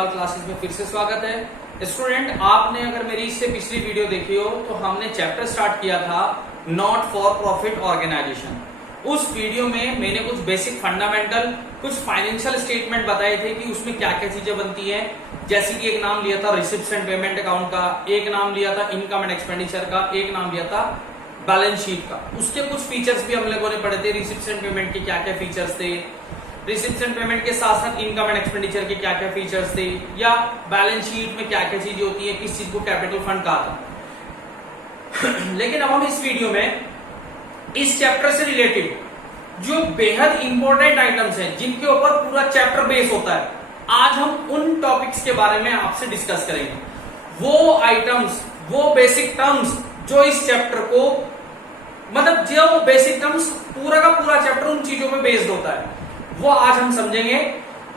फिलहाल क्लासेस में फिर से स्वागत है। स्टूडेंट, आपने अगर मेरी इससे पिछली वीडियो देखी हो तो हमने चैप्टर स्टार्ट किया था नॉट फॉर प्रॉफिट ऑर्गेनाइजेशन। उस वीडियो में मैंने कुछ बेसिक फंडामेंटल, कुछ फाइनेंशियल स्टेटमेंट बताए थे कि उसमें क्या क्या चीजें बनती हैं। जैसे कि एक नाम लिया था रिसिप्ट्स एंड पेमेंट अकाउंट का, एक नाम लिया था इनकम एंड एक्सपेंडिचर का, एक नाम लिया था बैलेंस शीट का। उसके कुछ फीचर्स भी हम लोगों ने पढ़े थे। रिसिप्ट्स एंड पेमेंट के क्या क्या फीचर्स थे, रिसिप्ट्स एंड पेमेंट के साथ साथ इनकम एंड एक्सपेंडिचर के क्या क्या फीचर्स थे, या बैलेंस शीट में क्या क्या चीजें होती है, किस चीज को कैपिटल फंड कहा था। लेकिन अब हम इस वीडियो में इस चैप्टर से रिलेटेड जो बेहद इंपॉर्टेंट आइटम्स हैं, जिनके ऊपर पूरा चैप्टर बेस होता है, आज हम उन टॉपिक्स के बारे में आपसे डिस्कस करेंगे। वो आइटम्स, वो बेसिक टर्म्स जो इस चैप्टर को, मतलब जो बेसिक टर्म्स पूरा का पूरा चैप्टर उन चीजों में बेस्ड होता है, वो आज हम समझेंगे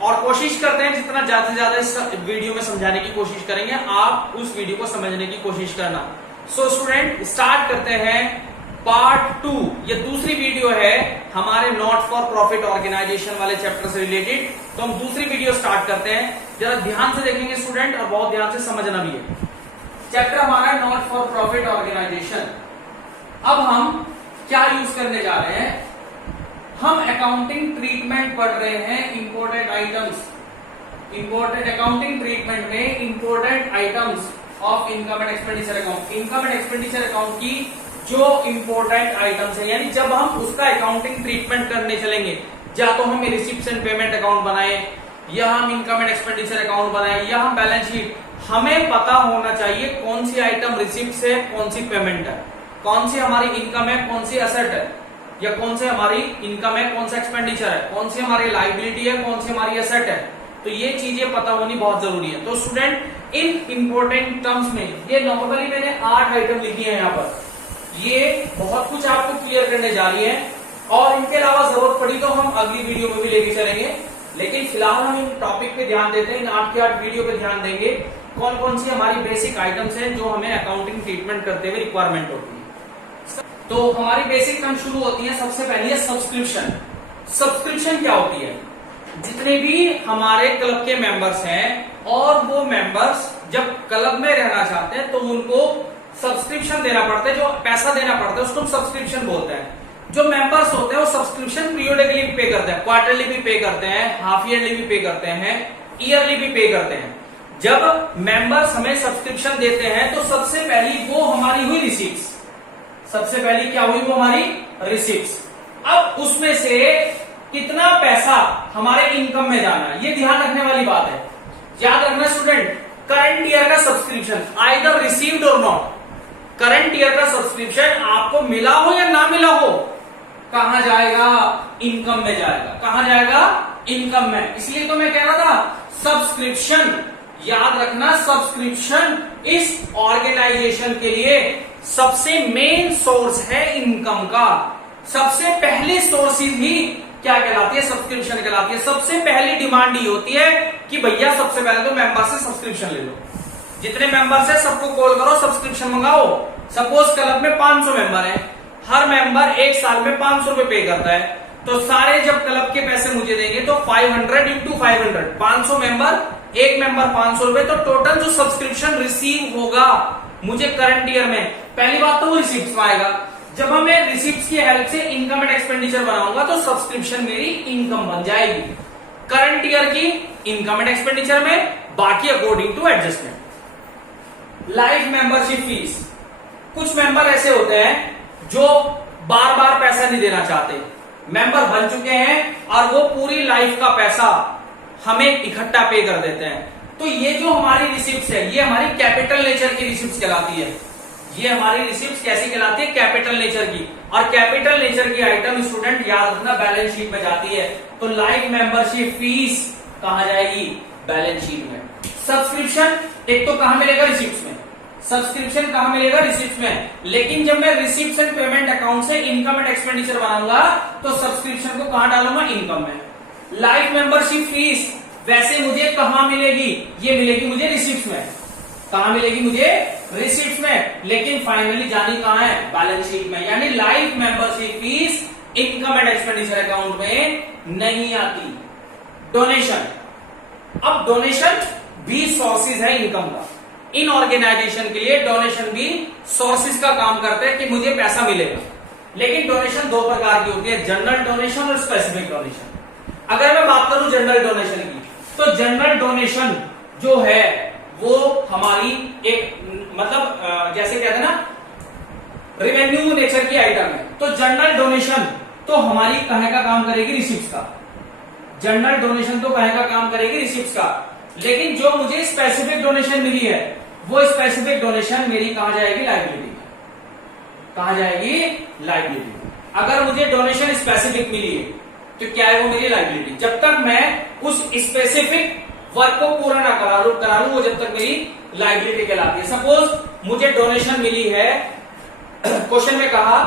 और कोशिश करते हैं जितना ज्यादा से ज्यादा इस वीडियो में समझाने की कोशिश करेंगे। आप उस वीडियो को समझने की कोशिश करना। सो स्टूडेंट, स्टार्ट करते हैं पार्ट 2। ये दूसरी वीडियो है हमारे नॉट फॉर प्रॉफिट ऑर्गेनाइजेशन वाले चैप्टर से रिलेटेड। तो हम दूसरी वीडियो स्टार्ट करते हैं। जरा ध्यान से देखेंगे स्टूडेंट, और बहुत ध्यान से समझना भी है। चैप्टर हमारा नॉट फॉर प्रॉफिट ऑर्गेनाइजेशन। अब हम क्या यूज करने जा रहे हैं? हम अकाउंटिंग ट्रीटमेंट पढ़ रहे हैं, important items, important accounting treatment में important items of income and expenditure account. Income and expenditure account की जो इंपोर्टेंट आइटम्स है, यानी जब हम उसका अकाउंटिंग ट्रीटमेंट करने चलेंगे, या तो हम रिसिप्ट्स एंड पेमेंट अकाउंट बनाए, या हम इनकम एंड एक्सपेंडिचर अकाउंट बनाए, या हम बैलेंस शीट, हमें पता होना चाहिए कौन सी आइटम रिसिप्ट्स है, कौन सी पेमेंट है, कौन सी हमारी इनकम है, कौन सी एसेट है, या कौन से हमारी इनकम है, कौन सा एक्सपेंडिचर है, कौन सी हमारी लायबिलिटी है, कौन सी हमारी एसेट है। तो ये चीजें पता होनी बहुत जरूरी है। तो स्टूडेंट, इन इंपोर्टेंट टर्म्स में ये नॉर्मली मैंने 8 आइटम लिखी है यहाँ पर। ये बहुत कुछ आपको क्लियर करने जा रही है, और इनके अलावा जरूरत पड़ी तो हम अगली वीडियो में भी लेके चलेंगे। लेकिन फिलहाल हम इन टॉपिक पे ध्यान देते हैं, इन 8 के 8 वीडियो पे ध्यान देंगे कौन कौन सी हमारी बेसिक आइटम्स हैं जो हमें अकाउंटिंग ट्रीटमेंट करते हुए रिक्वायरमेंट होती है। तो हमारी बेसिक टर्म शुरू होती है, सबसे पहली है सब्सक्रिप्शन। सब्सक्रिप्शन क्या होती है? जितने भी हमारे क्लब के मेंबर्स हैं, और वो मेंबर्स जब क्लब में रहना चाहते हैं तो उनको सब्सक्रिप्शन देना पड़ता है, जो पैसा देना पड़ता है उसको हम सब्सक्रिप्शन बोलते हैं। जो मेंबर्स होते हैं वो सब्सक्रिप्शन पीरियडिकली भी पे करते हैं, क्वार्टरली भी पे करते हैं, हाफ ईयरली भी पे करते हैं, ईयरली भी पे करते हैं। जब मेंबर्स हमें सब्सक्रिप्शन देते हैं तो सबसे पहली वो हमारी हुई रिसीप्ट्स। सबसे पहली क्या हुई? वो हमारी रिसिप्ट्स। अब उसमें से कितना पैसा हमारे इनकम में जाना है, ये ध्यान रखने वाली बात है। याद रखना स्टूडेंट, करंट ईयर का सब्सक्रिप्शन आइदर रिसीव्ड और नॉट, करंट ईयर का सब्सक्रिप्शन आपको मिला हो या ना मिला हो, कहां जाएगा? इनकम में जाएगा। कहां जाएगा? इनकम में। इसलिए तो मैं कह रहा था सब्सक्रिप्शन, याद रखना, सब्सक्रिप्शन इस ऑर्गेनाइजेशन के लिए सबसे मेन सोर्स है इनकम का। सबसे पहली सोर्स ही क्या कहलाती है? सब्सक्रिप्शन कहलाती है। सबसे पहली डिमांड ये होती है कि भैया सबसे पहले तो मेंबर से सब्सक्रिप्शन ले लो। जितने मेंबर्स है सबको कॉल करो, सब्सक्रिप्शन मंगाओ। सपोज क्लब में 500 मेंबर है, हर मेंबर एक साल में 500 रुपए पे करता है, तो सारे जब क्लब के पैसे मुझे देंगे तो 500 इंटू 500, 500 मेंबर, एक मेंबर 500 रुपए, तो टोटल जो सब्सक्रिप्शन रिसीव होगा मुझे करंट ईयर में, पहली बात तो वो रिसिप्ट में आएगा। जब मैं रिसिप्ट की हेल्प से इनकम एंड एक्सपेंडिचर बनाऊंगा तो सब्सक्रिप्शन मेरी इनकम बन जाएगी करंट ईयर की इनकम एंड एक्सपेंडिचर में, बाकी according to adjustment. Life membership fees, कुछ मेंबर ऐसे होते हैं जो बार बार पैसा नहीं देना चाहते, मेंबर बन चुके हैं और वो पूरी लाइफ का पैसा हमें इकट्ठा पे कर देते हैं। तो ये जो हमारी रिसिप्ट्स है, ये हमारी कैपिटल नेचर की रिसिप्ट्स कहलाती है। ये हमारी रिसिप्ट्स कैसी कहलाती है? कैपिटल नेचर की। और कैपिटल नेचर की आइटम स्टूडेंट याद रखना बैलेंस शीट में जाती है। तो लाइफ मेंबरशिप फीस कहां जाएगी? बैलेंस शीट में। सब्सक्रिप्शन एक तो कहां मिलेगा? रिसिप्ट्स में। सब्सक्रिप्शन कहां मिलेगा? रिसिप्ट्स में। लेकिन जब मैं रिसिप्ट्स एंड पेमेंट अकाउंट से इनकम एंड एक्सपेंडिचर बनाऊंगा तो सब्सक्रिप्शन को कहां डालूंगा? इनकम में। लाइफ मेंबरशिप फीस वैसे मुझे कहां मिलेगी? ये मिलेगी मुझे रिसिप्ट्स में। कहां मिलेगी? मुझे रिसिप्ट्स में। लेकिन फाइनली जानी कहां है? बैलेंस शीट में। यानी life membership fees income and expenditure account में नहीं आती। डोनेशन, अब डोनेशन भी सोर्सेज है इनकम का। इन ऑर्गेनाइजेशन के लिए डोनेशन भी सोर्सेज का काम करते हैं कि मुझे पैसा मिलेगा। लेकिन डोनेशन दो प्रकार की होती है, जनरल डोनेशन और स्पेसिफिक डोनेशन। अगर मैं बात करूं जनरल डोनेशन की, तो जनरल डोनेशन जो है वो हमारी एक मतलब जैसे कहते हैं ना रेवेन्यू नेचर की आइटम है। तो जनरल डोनेशन तो हमारी कहे का काम करेगी, रिसिप्ट का। जनरल डोनेशन तो कहे का काम करेगी, रिसिप्ट का। लेकिन जो मुझे स्पेसिफिक डोनेशन मिली है वो स्पेसिफिक डोनेशन मेरी कहां जाएगी, लायबिलिटी। कहां जाएगी, लायबिलिटी। अगर मुझे डोनेशन स्पेसिफिक मिली है तो क्या है वो मेरी लायबिलिटी। जब तक मैं उस स्पेसिफिक वर्क को पूरा ना करा लूं वो जब तक मेरी लायबिलिटी कहलाती है। सपोज मुझे डोनेशन मिली है, क्वेश्चन में कहा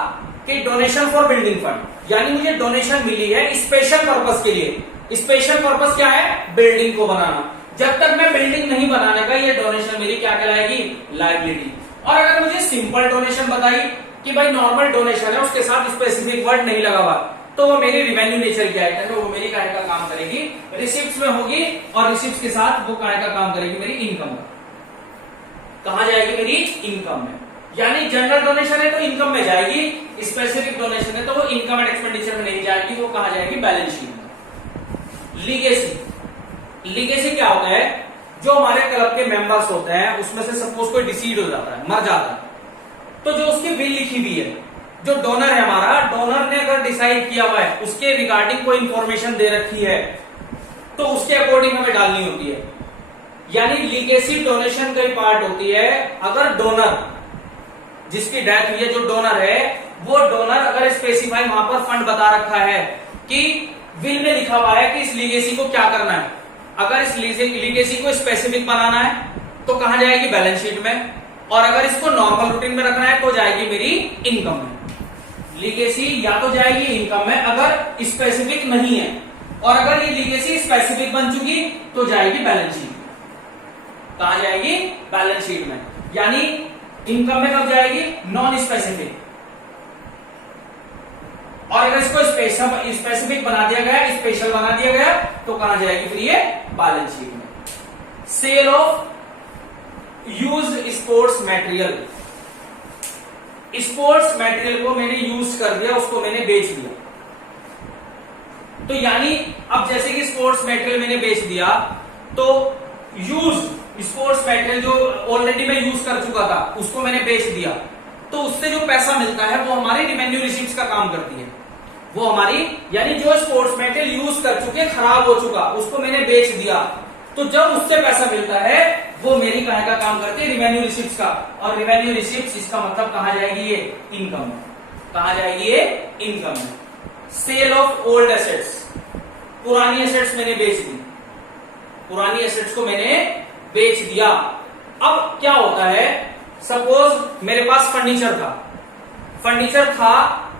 कि डोनेशन फॉर बिल्डिंग फंड, यानी मुझे डोनेशन मिली है स्पेशल पर्पस के लिए। स्पेशल पर्पस क्या है, बिल्डिंग को बनाना। जब तक मैं बिल्डिंग नहीं बनाने का, ये डोनेशन मेरी क्या कहलाएगी, लायबिलिटी। और अगर मुझे सिंपल डोनेशन बताई कि भाई नॉर्मल डोनेशन है, उसके साथ स्पेसिफिक वर्ड नहीं लगा हुआ, तो वो मेरी रिवेन्यू नेचर की आइटम है, वो मेरी काय का काम करेगी, रिसिप्ट में होगी। और रिसिप्ट के साथ वो काय का काम करेगी, मेरी इनकम का। कहां जाएगी, मेरी इनकम में। यानी जनरल डोनेशन है तो इनकम में जाएगी, स्पेसिफिक डोनेशन है तो वो इनकम एंड एक्सपेंडिचर में नहीं जाएगी, वो कहां जाएगी, बैलेंस शीट में। लीगेसी, लीगेसी क्या होता है, जो हमारे क्लब के मेंबर्स होते हैं उसमें से सपोज कोई डिसीड हो जाता है, मर जाता है, तो जो उसकी विल लिखी हुई है, जो डोनर है हमारा, डोनर ने अगर डिसाइड किया हुआ है, उसके रिगार्डिंग कोई इंफॉर्मेशन दे रखी है, तो उसके अकॉर्डिंग हमें डालनी होती है। यानी लीगेसी डोनेशन का पार्ट होती है। अगर डोनर जिसकी डेथ हुई है, जो डोनर है, वो डोनर अगर स्पेसिफाई वहां पर फंड बता रखा है कि विल में लिखा हुआ है कि इस लीगेसी को क्या करना है, अगर इस लीगेसी को स्पेसिफिक बनाना है तो कहां जाएगी, बैलेंस शीट में। और अगर इसको नॉर्मल रूटीन में रखना है तो जाएगी मेरी इनकम में। लीगेसी या तो जाएगी इनकम में अगर स्पेसिफिक नहीं है, और अगर ये लीगेसी स्पेसिफिक बन चुकी तो जाएगी बैलेंस शीट में। कहां जाएगी, बैलेंस शीट में। यानी इनकम में कब जाएगी, नॉन स्पेसिफिक। और अगर इसको स्पेसिफिक बना दिया गया, स्पेशल बना दिया गया, तो कहां जाएगी फिर ये, बैलेंस शीट में। Sale of used sports material, sports material को मैंने यूज कर दिया, उसको मैंने बेच दिया। तो यानी अब जैसे कि स्पोर्ट्स मटेरियल मैंने बेच दिया, तो यूज स्पोर्ट्स मटेरियल जो ऑलरेडी मैं यूज कर चुका था उसको मैंने बेच दिया, तो उससे जो पैसा मिलता है वो हमारी रिवेन्यू रिसीप्ट्स का काम करती है। वो हमारी, यानी जो स्पोर्ट्स मटेरियल यूज कर चुके, खराब हो चुका, उसको मैंने बेच दिया, तो जब उससे पैसा मिलता है वो मेरी कहां का काम करती है, रिवेन्यू रिसीप्ट्स का। और रिवेन्यू रिसीप्ट्स इसका मतलब कहां जाएगी, ये इनकम में। कहां जाएगी ये, इनकम में। सेल ऑफ ओल्ड एसेट्स, पुरानी एसेट्स मैंने बेच दी, पुरानी एसेट्स को मैंने बेच दिया। अब क्या होता है, सपोज मेरे पास फर्नीचर था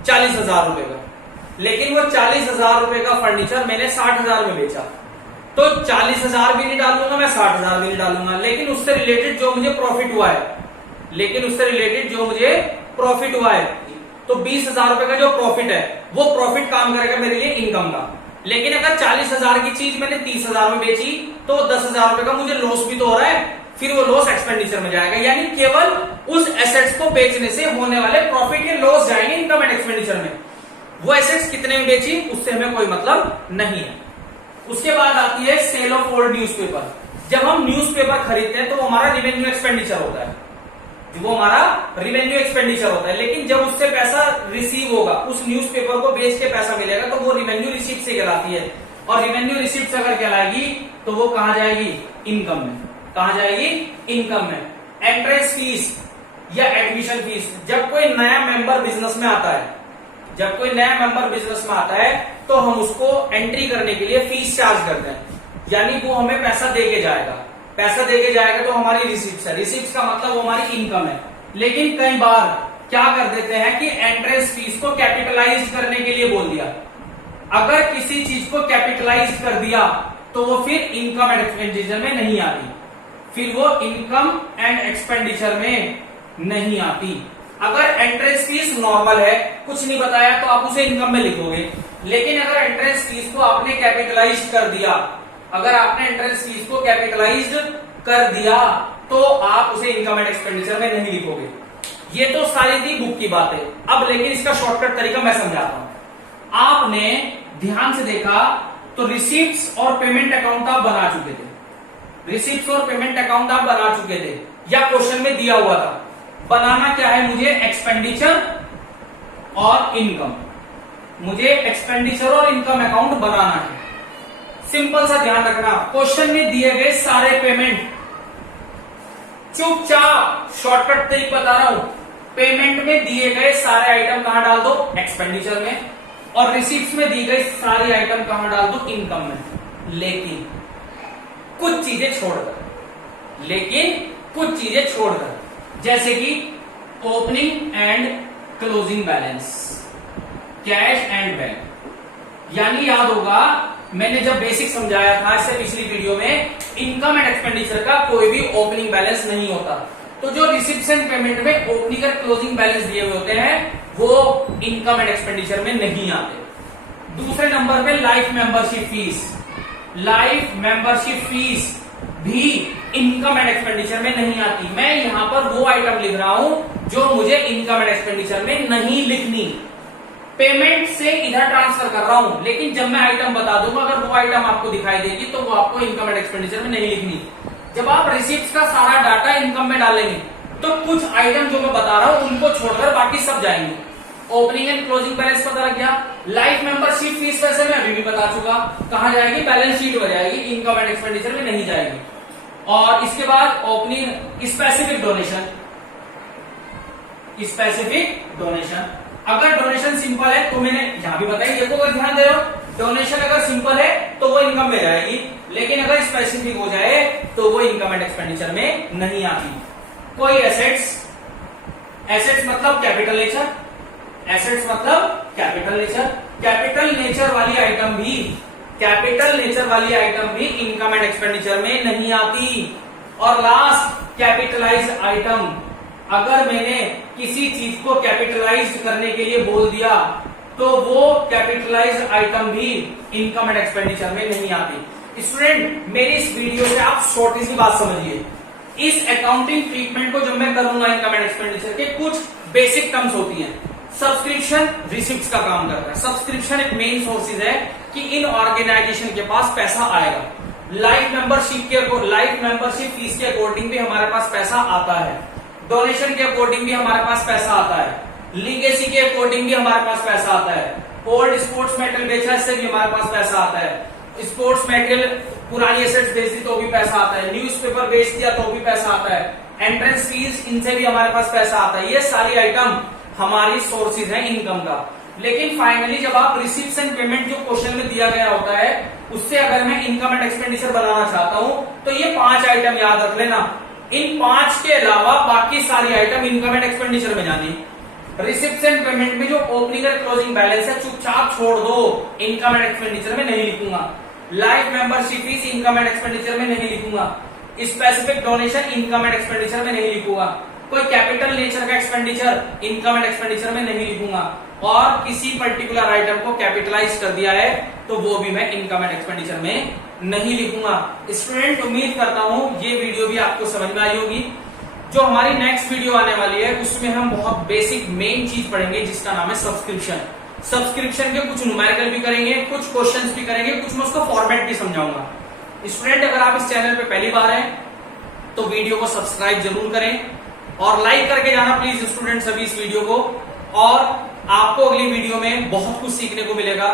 40,000 रुपए का, लेकिन वो 40,000 रुपए का फर्नीचर मैंने 60,000 में बेचा, तो 40,000 भी नहीं डालूंगा मैं, 60,000 भी नहीं डालूंगा, लेकिन उससे रिलेटेड जो मुझे प्रॉफिट हुआ है, तो 20,000 रुपए का जो प्रॉफिट है वो प्रॉफिट काम करेगा मेरे लिए इनकम का। लेकिन अगर 40,000 की चीज मैंने 30,000 में बेची तो 10,000 रुपए का मुझे लॉस भी तो हो रहा है, फिर वो लॉस एक्सपेंडिचर में जाएगा। यानी केवल उस एसेट्स को बेचने से होने वाले प्रॉफिट या लॉस जाएंगे इनकम एंड एक्सपेंडिचर में। वो एसेट्स कितने में बेची उससे हमें कोई मतलब नहीं है। उसके बाद आती है सेल ऑफ ओल्ड न्यूज़पेपर। जब हम न्यूज़पेपर खरीदते हैं तो वो हमारा रिवेन्यू एक्सपेंडिचर होता है, लेकिन जब उससे पैसा रिसीव होगा, उस न्यूज़पेपर को बेच के पैसा मिलेगा, तो वो रिवेन्यू रिसीप्ट से कहलाती है। और रिवेन्यू रिसीप्ट अगर कहलाएगी तो वो कहां जाएगी, इनकम में। कहां जाएगी, इनकम में। एंट्रेंस फीस या एडमिशन फीस, जब कोई नया मेंबर बिजनेस में आता है, तो हम उसको एंट्री करने के लिए फीस चार्ज करते हैं, यानी वो हमें पैसा दे के जाएगा, तो हमारी रिसिप्ट है। रिसिप्ट का मतलब वो हमारी इनकम है। लेकिन कई बार क्या कर देते हैं कि एंट्रेंस फीस को कैपिटलाइज करने के लिए बोल दिया। अगर किसी चीज को कैपिटलाइज कर दिया तो वो फिर इनकम एंड एक्सपेंडिचर में नहीं आती, अगर एंट्रेंस फीस नॉर्मल है, कुछ नहीं बताया, तो आप उसे इनकम में लिखोगे। लेकिन अगर एंट्रेंस फीस को आपने कैपिटलाइज कर दिया, कर दिया तो आप उसे इनकम एंड एक्सपेंडिचर में नहीं लिखोगे। ये तो सारी थी बुक की बातें। अब लेकिन इसका शॉर्टकट तरीका मैं समझाता हूं। आपने ध्यान से देखा तो रिसीप्ट्स और पेमेंट अकाउंट आप बना चुके थे। रिसीप्ट्स और पेमेंट अकाउंट आप बना चुके थे या क्वेश्चन में दिया हुआ था। बनाना क्या है मुझे? एक्सपेंडिचर और इनकम। मुझे एक्सपेंडिचर और इनकम अकाउंट बनाना है। सिंपल सा ध्यान रखना, क्वेश्चन में दिए गए सारे पेमेंट, चुपचाप शॉर्टकट तरीका बता रहा हूं, पेमेंट में दिए गए सारे आइटम कहां डाल दो? एक्सपेंडिचर में। और रिसीप्ट्स में दी गई सारी आइटम कहां डाल दो? इनकम में। लेकिन कुछ चीजें छोड़कर, जैसे कि opening and closing balance, cash and bank. यानी याद होगा मैंने जब बेसिक समझाया था इससे पिछली वीडियो में, इनकम एंड एक्सपेंडिचर का कोई भी ओपनिंग बैलेंस नहीं होता। तो जो रिसीप्ट्स एंड पेमेंट में ओपनिंग और क्लोजिंग बैलेंस दिए हुए होते हैं वो इनकम एंड एक्सपेंडिचर में नहीं आते। दूसरे नंबर पे life membership fees. Life membership fees भी इनकम एंड एक्सपेंडिचर में नहीं आती। मैं यहां पर वो आइटम लिख रहा हूं जो मुझे इनकम एंड एक्सपेंडिचर में नहीं लिखनी। पेमेंट से इधर ट्रांसफर कर रहा हूं, लेकिन जब मैं आइटम बता दूंगा अगर वो आइटम आपको दिखाई देगी तो वो आपको इनकम एंड एक्सपेंडिचर में नहीं लिखनी। जब आप रिसीप्ट्स का सारा डाटा इनकम में डालेंगे तो कुछ आइटम जो मैं बता रहा हूं उनको छोड़कर बाकी सब जाएंगे। ओपनिंग एंड क्लोजिंग बैलेंस पता लग गया। लाइफ मेंबरशिप फीस वैसे मैं अभी भी बता चुका, कहां जाएगी? बैलेंस शीट में जाएगी, इनकम एंड एक्सपेंडिचर में नहीं जाएगी। और इसके बाद ओपनिंग स्पेसिफिक डोनेशन। अगर डोनेशन सिंपल है तो मैंने यहां भी बताया, ये तो अगर ध्यान दे रहे हो, डोनेशन अगर सिंपल है तो वो इनकम में जाएगी, लेकिन अगर स्पेसिफिक हो जाए तो वो इनकम एंड एक्सपेंडिचर में नहीं आती। कोई एसेट्स मतलब कैपिटल नेचर, कैपिटल नेचर वाली आइटम भी इनकम एंड एक्सपेंडिचर में नहीं आती। और लास्ट कैपिटलाइज्ड आइटम, अगर मैंने किसी चीज को कैपिटलाइज करने के लिए बोल दिया तो वो कैपिटलाइज्ड आइटम भी इनकम एंड एक्सपेंडिचर में नहीं आती। स्टूडेंट मेरी इस वीडियो से आप छोटी सी बात समझिए, इस अकाउंटिंग ट्रीटमेंट को जब मैं करूंगा इनकम एंड एक्सपेंडिचर के कुछ बेसिक टर्म्स होती हैं। सब्सक्रिप्शन रिसिप्ट्स का काम करता है। सब्सक्रिप्शन एक मेन सोर्सेज है कि इन ऑर्गेनाइजेशन के पास पैसा आएगा। लाइफ मेंबरशिप फीस के अकॉर्डिंग भी हमारे पास पैसा आता है, डोनेशन के अकॉर्डिंग भी हमारे पास पैसा आता है, लीगेसी के अकॉर्डिंग भी हमारे पास पैसा आता है, ओल्ड स्पोर्ट्स मटेरियल बेचा इससे भी हमारे पास पैसा आता है, स्पोर्ट्स मटेरियल पुरानी एसेट्स बेच दी तो भी पैसा आता है, न्यूज़पेपर बेच दिया तो भी पैसा आता है, एंट्रेंस फीस इनसे भी हमारे पास पैसा आता है। ये सारी आइटम हमारी सोर्सेज है इनकम का। लेकिन फाइनली जब आप रिसीप्ट्स एंड पेमेंट जो क्वेश्चन में दिया गया होता है उससे अगर मैं इनकम एंड एक्सपेंडिचर बनाना चाहता हूं तो ये 5 आइटम याद रख लेना। इन 5 के अलावा बाकी सारी आइटम इनकम एंड एक्सपेंडिचर में जानी। रिसिप्ट्स एंड पेमेंट में जो ओपनिंग और क्लोजिंग बैलेंस है चुपचाप छोड़ दो, इनकम एंड एक्सपेंडिचर में नहीं लिखूंगा। Life membership fees income and expenditure में नहीं लिखूंगा। Specific donation income and expenditure में नहीं लिखूंगा। कोई कैपिटल नेचर का एक्सपेंडिचर इनकम एंड एक्सपेंडिचर में नहीं लिखूंगा। और किसी पर्टिकुलर आइटम को कैपिटलाइज कर दिया है तो वो भी मैं इनकम एंड एक्सपेंडिचर में नहीं लिखूंगा। स्टूडेंट उम्मीद करता हूं ये वीडियो भी आपको समझ में आई होगी। जो हमारी नेक्स्ट वीडियो आने वाली है उसमें हम बहुत बेसिक मेन चीज पढ़ेंगे जिसका नाम है सब्सक्रिप्शन। सब्सक्रिप्शन के कुछ न्यूमेरिकल भी करेंगे, कुछ क्वेश्चंस भी करेंगे, कुछ मैं उसका फॉर्मेट भी समझाऊंगा। स्टूडेंट अगर आप इस चैनल पे पहली बार हैं तो वीडियो को सब्सक्राइब जरूर करें और लाइक करके जाना प्लीज स्टूडेंट सभी इस वीडियो को। और आपको अगली वीडियो में बहुत कुछ सीखने को मिलेगा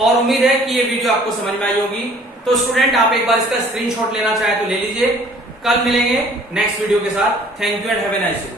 और उम्मीद है कि ये वीडियो आपको समझ में आई होगी। तो स्टूडेंट आप एक बार इसका स्क्रीनशॉट लेना चाहे तो ले लीजिए। कल मिलेंगे नेक्स्ट वीडियो के साथ। Thank you and have a nice day.